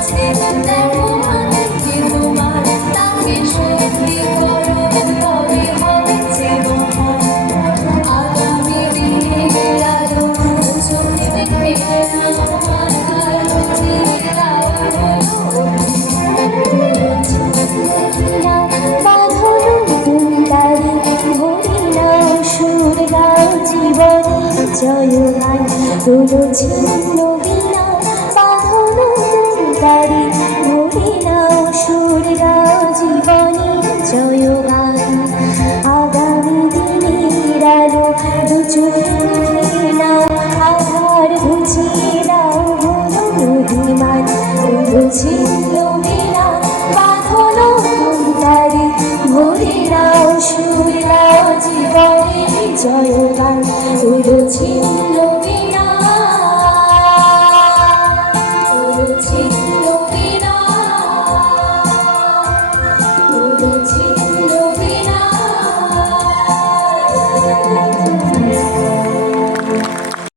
আছে দেখো মানছে তোমার তাকে সত্যি করো তবে হচ্ছে মহান আগামী দিনের আলো চোখে দেখে আমার জয় গান তোলো ছিন্ন বিনা বাঁধনো তারি ভরে নাও সুর গাও জীবনে জয় গান আগামী দিনের আলো দু চোখে দেখে নাও আধার বুঝিয়ে দাও হলো অভিমান তোলো ছিন্ন বিনা বাঁধনো তারি ভরে নাও সুর গাও জীবনে জয় গান তোলো ছিন্ন